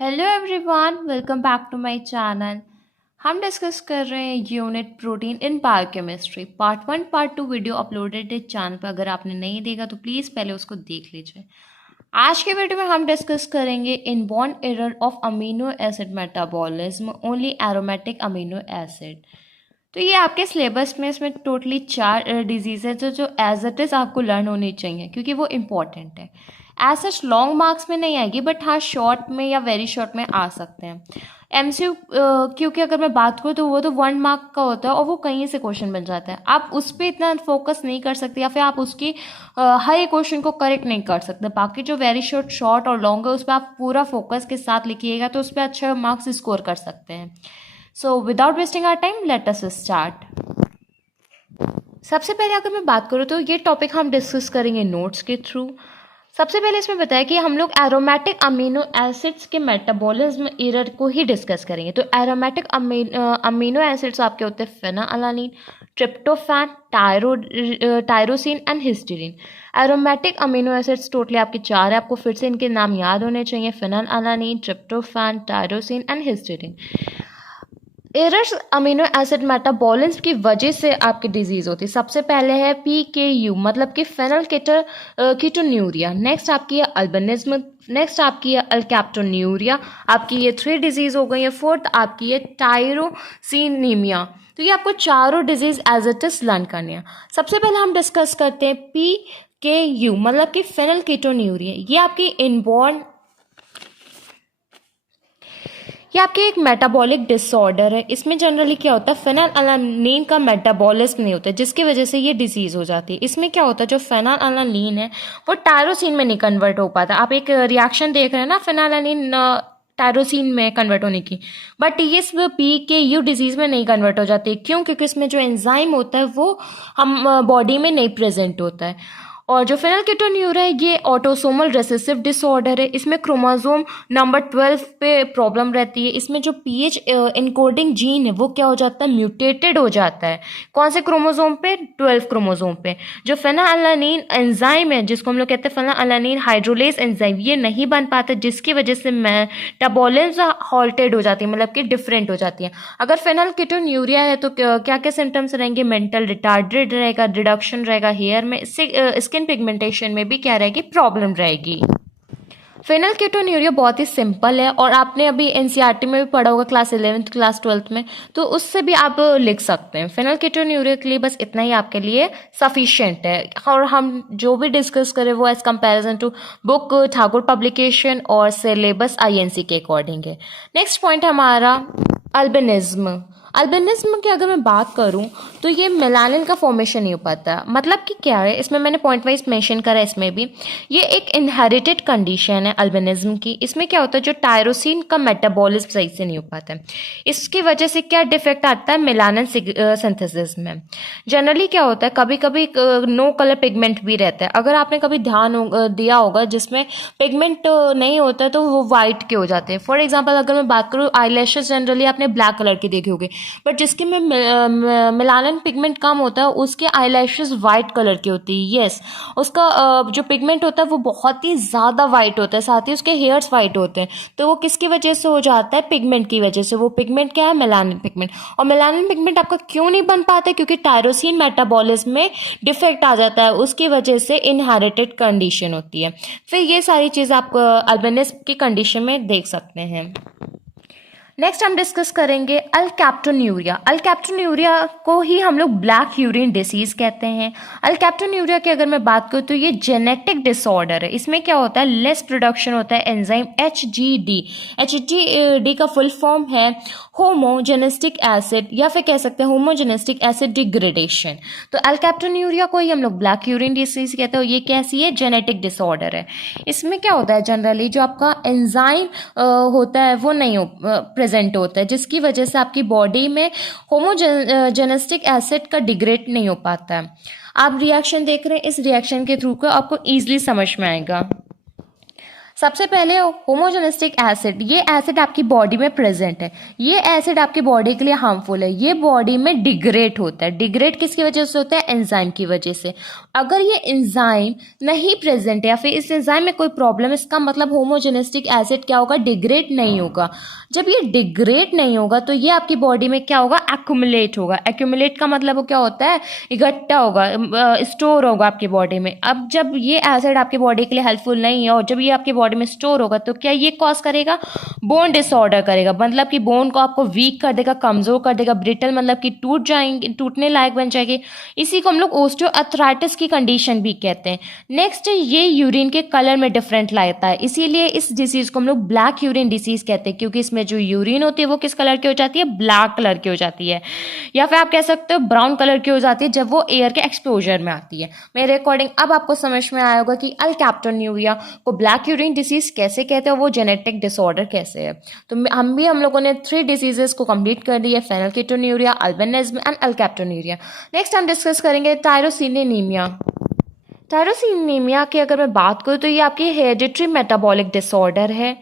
Hello everyone, welcome back to my channel. हम discuss कर रहे हैं unit protein in biochemistry part 1 part 2 video uploaded है channel पर। अगर आपने नहीं देखा तो प्लीज़ पहले उसको देख लीजिए। आज के वीडियो में हम डिस्कस करेंगे inborn error of amino acid metabolism only aromatic amino acid. तो ये आपके सिलेबस में इसमें टोटली 4 डिजीज़ है जो एज इट इज़ आपको लर्न होनी चाहिए क्योंकि वो इम्पॉर्टेंट है। एज सच लॉन्ग मार्क्स में नहीं आएगी बट हाँ शॉर्ट में या वेरी शॉर्ट में आ सकते हैं। एमसीक्यू क्योंकि अगर मैं बात करूँ तो वो तो 1 मार्क का होता है और वो कहीं से क्वेश्चन बन जाता है। आप उस पर इतना फोकस नहीं कर सकते या फिर आप उसकी हर एक क्वेश्चन को करेक्ट नहीं कर सकते। बाकी जो वेरी शॉर्ट शॉर्ट और लॉन्ग है उस पर आप पूरा फोकस के साथ लिखिएगा तो उस पर अच्छे मार्क्स स्कोर कर सकते हैं। So without wasting our time let us start. सबसे पहले अगर मैं बात करूँ तो ये टॉपिक हम डिस्कस करेंगे नोट्स के थ्रू। सबसे पहले इसमें बताया कि हम लोग एरोमेटिक अमीनो एसिड्स के मेटाबॉलिज्म एरर को ही डिस्कस करेंगे। तो एरोमेटिक अमीनो एसिड्स आपके होते हैं phenylalanine, tryptophan, tyrosine and histidine. Aromatic amino acids totally आपके 4 है, आपको फिर से इनके नाम याद होने चाहिए, phenylalanine, tryptophan, tyrosine and histidine. Errors amino acid metabolism की वजह से आपकी डिजीज होती है। सबसे पहले है PKU मतलब कि फेनल कीटोन्यूरिया। नेक्स्ट आपकी है अल्बिनिज्म। नेक्स्ट आपकी है अल्कैप्टोन्यूरिया। आपकी ये 3 डिजीज हो गई है। फोर्थ आपकी है टायरोसिनीमिया। तो ये आपको चारों disease as it is learn करनी है। सबसे पहले हम डिस्कस करते हैं PKU मतलब कि फेनल कीटोन्यूरिया। ये आपकी इनबॉर्न ये आपके एक मेटाबॉलिक डिसऑर्डर है। इसमें जनरली क्या होता है, फेनालानीन का मेटाबॉलिज्म नहीं होता है जिसकी वजह से ये डिजीज हो जाती है। इसमें क्या होता है, जो फेनालानीन है वो टायरोसिन में नहीं कन्वर्ट हो पाता। आप एक रिएक्शन देख रहे हैं ना फेनालानीन टायरोसिन में कन्वर्ट होने की, बट ये PKU डिजीज में नहीं कन्वर्ट हो जाती। क्यों? क्योंकि इसमें जो एंजाइम होता है वो हम बॉडी में नहीं प्रेजेंट होता है। और जो फेनलकेटोन्यूरिया है ये ऑटोसोमल रेसेसिव डिसऑर्डर है। इसमें क्रोमोसोम नंबर 12 पे प्रॉब्लम रहती है। इसमें जो पीएच इनकोडिंग जीन है वो क्या हो जाता है, म्यूटेटेड हो जाता है। कौन से क्रोमोसोम पे? 12 क्रोमोसोम पे। जो फेनाअलानीन एंजाइम है जिसको हम लोग कहते हैं फेनाअलानीन हाइड्रोलेज एंजाइम, ये नहीं बन पाता जिसकी वजह से मेटाबॉलिज्म हॉल्टेड हो जाती है, मतलब कि डिफरेंट हो जाती है। अगर फेनलकेटोन्यूरिया है तो क्या क्या सिम्टम्स रहेंगे? मेंटल रिटार्डेड रहेगा, रिडक्शन रहेगा हेयर में, स्किन पिगमेंटेशन में भी क्या रहेगी, प्रॉब्लम रहेगी। फेनलकेटोन्यूरिया बहुत ही सिंपल है और आपने अभी एनसीईआरटी में भी पढ़ा होगा क्लास 11th क्लास 12th में, तो उससे भी आप लिख सकते हैं। फेनलकेटोन्यूरिया के लिए बस इतना ही आपके लिए सफिशिएंट है। और हम जो भी डिस्कस करें वो as comparison to book Thakur publication और सिलेबस INC के अकॉर्डिंग है। नेक्स्ट पॉइंट हमारा अल्बिनिज्म। अल्बिनिज्म की अगर मैं बात करूं तो ये मेलानिन का फॉर्मेशन नहीं हो पाता। मतलब कि क्या है, इसमें मैंने पॉइंट वाइज मेंशन करा है। इसमें भी ये एक इनहेरिटेड कंडीशन है अल्बिनिज्म की। इसमें क्या होता है, जो टायरोसिन का मेटाबॉलिज्म सही से नहीं हो पाता है। इसकी वजह से क्या डिफेक्ट आता है, मेलानिन सिंथेसिस में। जनरली क्या होता है, कभी कभी नो कलर पिगमेंट भी रहता है। अगर आपने कभी ध्यान दिया होगा जिसमें पिगमेंट नहीं होता है तो वो वाइट के हो जाते हैं। फॉर एग्जाम्पल अगर मैं बात करूँ, आईलैशेस जनरली आपने ब्लैक कलर के देखे होंगे, बट जिसके में मेलानिन पिगमेंट कम होता है उसके आईलैशेस वाइट कलर की होती है। यस, उसका जो पिगमेंट होता है वो बहुत ही ज़्यादा वाइट होता है, साथ ही उसके हेयर्स वाइट होते हैं। तो वो किसकी वजह से हो जाता है, पिगमेंट की वजह से। वो पिगमेंट क्या है, मेलानिन पिगमेंट। और मेलानिन पिगमेंट आपका क्यों नहीं बन पाता है, क्योंकि टायरोसिन मेटाबॉलिज्म में डिफेक्ट आ जाता है, उसकी वजह से इनहेरिटेड कंडीशन होती है। फिर ये सारी चीज़ आप अल्बिनिज्म की कंडीशन में देख सकते हैं। नेक्स्ट हम डिस्कस करेंगे अल्कैप्टोन्यूरिया। अल्कैप्टोन्यूरिया को ही हम लोग ब्लैक यूरिन डिसीज कहते हैं। अल्कैप्टोन्यूरिया की अगर मैं बात करूँ तो ये जेनेटिक डिसऑर्डर है। इसमें क्या होता है, लेस प्रोडक्शन होता है एंजाइम HGD। HGD का फुल फॉर्म है होमोजेनिस्टिक एसिड, या फिर कह सकते हैं होमोजेनिस्टिक एसिड डिग्रेडेशन। तो अल्कैप्टोन्यूरिया को ही हम लोग ब्लैक यूरिन डिसीज कहते हैं। ये कैसी है, जेनेटिक डिसऑर्डर है। इसमें क्या होता है, जनरली जो आपका एंजाइम होता है वो नहीं प्रेजेंट होता है, जिसकी वजह से आपकी बॉडी में होमोजेनिस्टिक एसिड का डिग्रेड नहीं हो पाता है। आप रिएक्शन देख रहे हैं, इस रिएक्शन के थ्रू को आपको ईजिली समझ में आएगा। सबसे पहले होमोजेनिस्टिक एसिड, ये एसिड आपकी बॉडी में प्रेजेंट है, ये एसिड आपकी बॉडी के लिए हार्मफुल है, ये बॉडी में डिग्रेड होता है। डिग्रेड किसकी वजह से होता है? एंजाइम की वजह से। अगर ये एंजाइम नहीं प्रेजेंट है या फिर इस एंजाइम में कोई प्रॉब्लम, इसका मतलब होमोजेनिस्टिक एसिड क्या होगा? डिग्रेड नहीं होगा। जब ये डिग्रेड नहीं होगा तो ये आपकी बॉडी में क्या होगा? एक्यूमुलेट होगा। एक्यूमुलेट का मतलब वो क्या होता है? इकट्ठा होगा, स्टोर होगा आपकी बॉडी में। अब जब ये एसिड आपकी बॉडी के लिए हेल्पफुल नहीं है और जब ये आपकी बॉडी में स्टोर होगा तो क्या ये कॉज करेगा? बोन डिसऑर्डर करेगा, मतलब कि बोन को आपको वीक कर देगा, कमजोर कर देगा। ब्रिटल मतलब कि टूट जाएंगे, टूटने लायक बन जाएगी। इसी को हम लोग ओस्टियोआर्थराइटिस की कंडीशन भी कहते हैं। नेक्स्ट, ये यूरिन के कलर में डिफरेंट लाता है, इसीलिए इस डिसीज को हम लोग ब्लैक यूरिन डिसीज कहते हैं, क्योंकि इसमें जो यूरिन होती है वो किस कलर की हो जाती है? ब्लैक कलर की हो जाती है, या फिर आप कह सकते हो ब्राउन कलर की हो जाती है जब वो एयर के एक्सपोजर में आती है। मेरे अकॉर्डिंग अब आपको समझ में आया होगा कि अल्कैप्टोन्यूरिया को ब्लैक यूरिन डिसीज कैसे कहते हैं, वो जेनेटिक डिसऑर्डर कैसे है। तो हम लोगों ने 3 डिसीजेस को कंप्लीट कर दिया, फेनिलकेटोन्यूरिया, अल्बिनिज्म एंड अल्कैप्टोन्यूरिया। नेक्स्ट हम डिस्कस करेंगे टायरोसिनेमिया। टायरोसिनेमिया की अगर मैं बात करूँ तो ये आपकी हेरिडिटरी मेटाबॉलिक डिसऑर्डर है।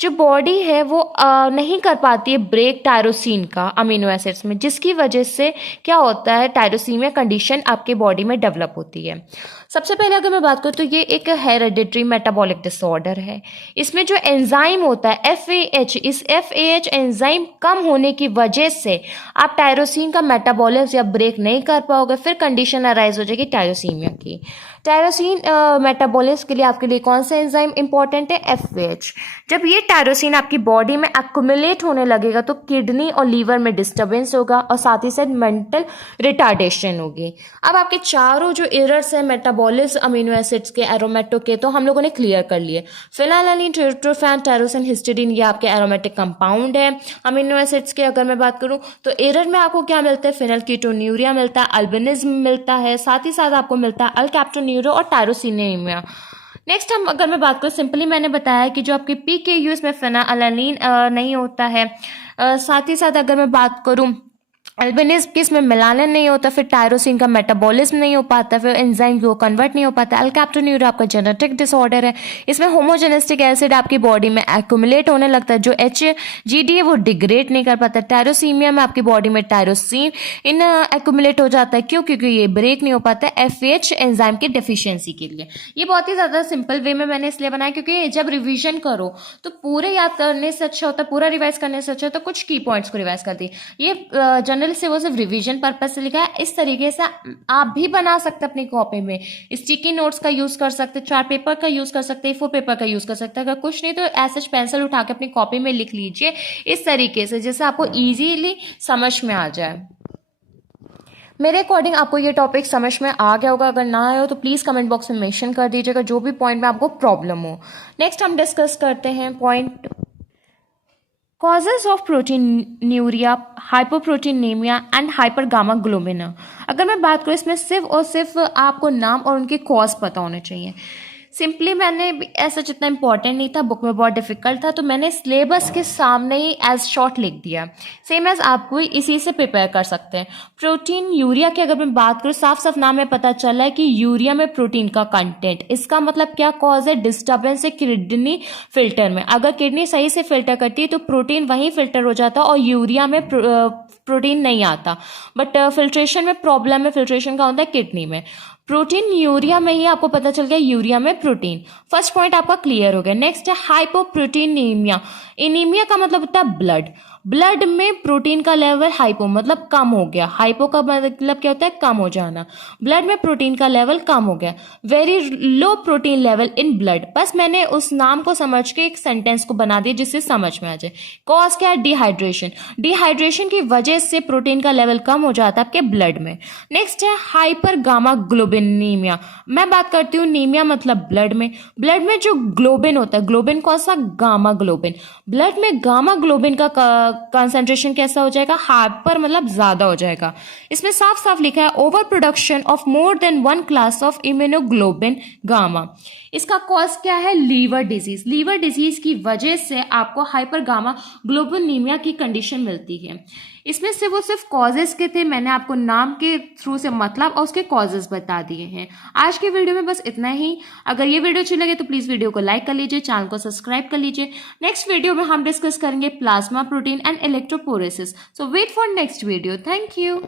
जो बॉडी है वो नहीं कर पाती है ब्रेक टायरोसिन का अमीनो एसिड्स में, जिसकी वजह से क्या होता है? टायरोसीमिया कंडीशन आपके बॉडी में डेवलप होती है। सबसे पहले अगर मैं बात करूँ तो ये एक हेरिडिटरी मेटाबॉलिक डिसऑर्डर है। इसमें जो एंजाइम होता है FAH, इस FAH एंजाइम कम होने की वजह से आप टायरोसिन का मेटाबॉलिज्म या ब्रेक नहीं कर पाओगे, फिर कंडीशन अराइज हो जाएगी टायरोसीमिया की। टायरोसिन मेटाबॉलिज्म के लिए आपके लिए कौन सा एंजाइम इंपॉर्टेंट है? FAH। जब ये टायरोसिन आपकी बॉडी में एक्युमुलेट होने लगेगा तो किडनी और लीवर में डिस्टर्बेंस होगा और साथ ही साथ मेंटल रिटार्डेशन होगी। अब आपके चारों जो एरर्स है मेटाबॉलिज्म अमीनो एसिड्स के, एरोमेटो के, तो हम लोगों ने क्लियर कर लिए। फिनाइलैलानाइन, ट्रिप्टोफैन, टायरोसिन, हिस्टिडीन, ये आपके एरोमेटिक कंपाउंड है अमीनो एसिड्स के। अगर मैं बात करूं तो एरर में आपको क्या मिलता है? फेनिलकेटोन्यूरिया मिलता है, अल्बिनिज्म मिलता है, साथ ही साथ आपको मिलता है अल्कैप्टोन्यूरिया और टायरोसिनेमिया। नेक्स्ट हम अगर मैं बात करूँ, सिंपली मैंने बताया कि जो आपकी PKU इसमें फेनिलैलानाइन नहीं होता है। साथ ही साथ अगर मैं बात करूँ अल्बिनिज्म किस में मिलान नहीं होता, फिर टायरोसिन का मेटाबॉलिज्म नहीं हो पाता, फिर एंजाइम को कन्वर्ट नहीं हो पाता। अल्कैप्टोन्यूरिया आपका जेनेटिक डिसऑर्डर है, इसमें होमोजेनिस्टिक एसिड आपकी बॉडी में एक्युमुलेट होने लगता है, जो HGD है वो डिग्रेड नहीं कर पाता। टायरोसीमिया में आपकी बॉडी में टायरोसिन इन एक्युमुलेट हो जाता है, क्यों? क्योंकि ये ब्रेक नहीं हो पाता है FAH एंजाइम की डेफिशिएंसी के लिए। ये बहुत ही ज़्यादा सिंपल वे में मैंने इसलिए बनाया क्योंकि जब रिविजन करो तो पूरे याद करने से अच्छा होता है, पूरा रिवाइज करने से अच्छा होता है कुछ की पॉइंट्स को रिवाइज कर दी। ये जनरल से वो सिर्फ रिवीजन पर्पज से लिखा है। इस तरीके से आप भी बना सकते अपनी कॉपी में, स्टिकी नोट्स का यूज कर सकते, चार्ट पेपर का यूज कर सकते, A4 पेपर का यूज कर सकते। अगर कुछ नहीं तो ऐसे पेंसिल उठा के अपनी कॉपी में लिख लीजिए इस तरीके से, जैसे आपको इजीली समझ में आ जाए। मेरे अकॉर्डिंग आपको ये टॉपिक समझ में आ गया होगा, अगर ना आया हो तो प्लीज़ कमेंट बॉक्स में मेंशन कर दीजिएगा जो भी पॉइंट में आपको प्रॉब्लम हो। नेक्स्ट हम डिस्कस करते हैं point causes of proteinuria, hypoproteinemia and hypergammaglobulinemia. अगर मैं बात करूँ इसमें सिर्फ और सिर्फ आपको नाम और उनके कॉज पता होने चाहिए। सिंपली मैंने ऐसा जितना इंपॉर्टेंट नहीं था, बुक में बहुत डिफिकल्ट था, तो मैंने सिलेबस के सामने ही एज शॉर्ट लिख दिया। सेम एज आपको इसी से प्रिपेयर कर सकते हैं। प्रोटीन यूरिया की अगर मैं बात करूँ, साफ साफ नाम में पता चला है कि यूरिया में प्रोटीन का कंटेंट, इसका मतलब क्या कॉज है? डिस्टर्बेंस है किडनी फिल्टर में। अगर किडनी सही से फिल्टर करती है तो प्रोटीन वहीं फिल्टर हो जाता और यूरिया में प्रोटीन नहीं आता, बट फिल्ट्रेशन में प्रॉब्लम है। फिल्ट्रेशन का होता है किडनी में। प्रोटीन यूरिया में ही आपको पता चल गया, यूरिया में प्रोटीन। फर्स्ट पॉइंट आपका क्लियर हो गया। नेक्स्ट है हाइपोप्रोटीनेमिया। एनीमिया का मतलब होता है ब्लड, ब्लड में प्रोटीन का लेवल हाइपो मतलब कम हो गया। हाइपो का मतलब क्या होता है? कम हो जाना। ब्लड में प्रोटीन का लेवल कम हो गया। Very low protein level in blood. बस मैंने उस नाम को समझ के एक सेंटेंस को बना दिया जिससे समझ में आ जाए। कॉज क्या है? डिहाइड्रेशन। डिहाइड्रेशन की वजह से प्रोटीन का लेवल कम हो जाता है आपके ब्लड में। नेक्स्ट है हाइपर गामा ग्लोबिनीमिया। मैं बात करती हूँ नीमिया मतलब ब्लड में। ब्लड में जो ग्लोबिन होता है, ग्लोबिन कौन सा? Gamma globin. ब्लड में गामा ग्लोबिन का कंसंट्रेशन कैसा हो जाएगा? हाइपर मतलब ज्यादा हो जाएगा। इसमें साफ साफ लिखा है over production of more than one class of immunoglobulin gamma. इसका कॉज क्या है? Liver disease. लीवर डिजीज की वजह से आपको हाइपर गामा ग्लोबिनीमिया की कंडीशन मिलती है। इसमें से वो सिर्फ कॉजेस के थे, मैंने आपको नाम के थ्रू से मतलब और उसके कॉजेस बता दिए हैं। आज के वीडियो में बस इतना ही। अगर ये वीडियो अच्छी लगे तो प्लीज़ वीडियो को लाइक कर लीजिए, चैनल को सब्सक्राइब कर लीजिए। नेक्स्ट वीडियो में हम डिस्कस करेंगे plasma protein and electrophoresis. So wait for next video. Thank you.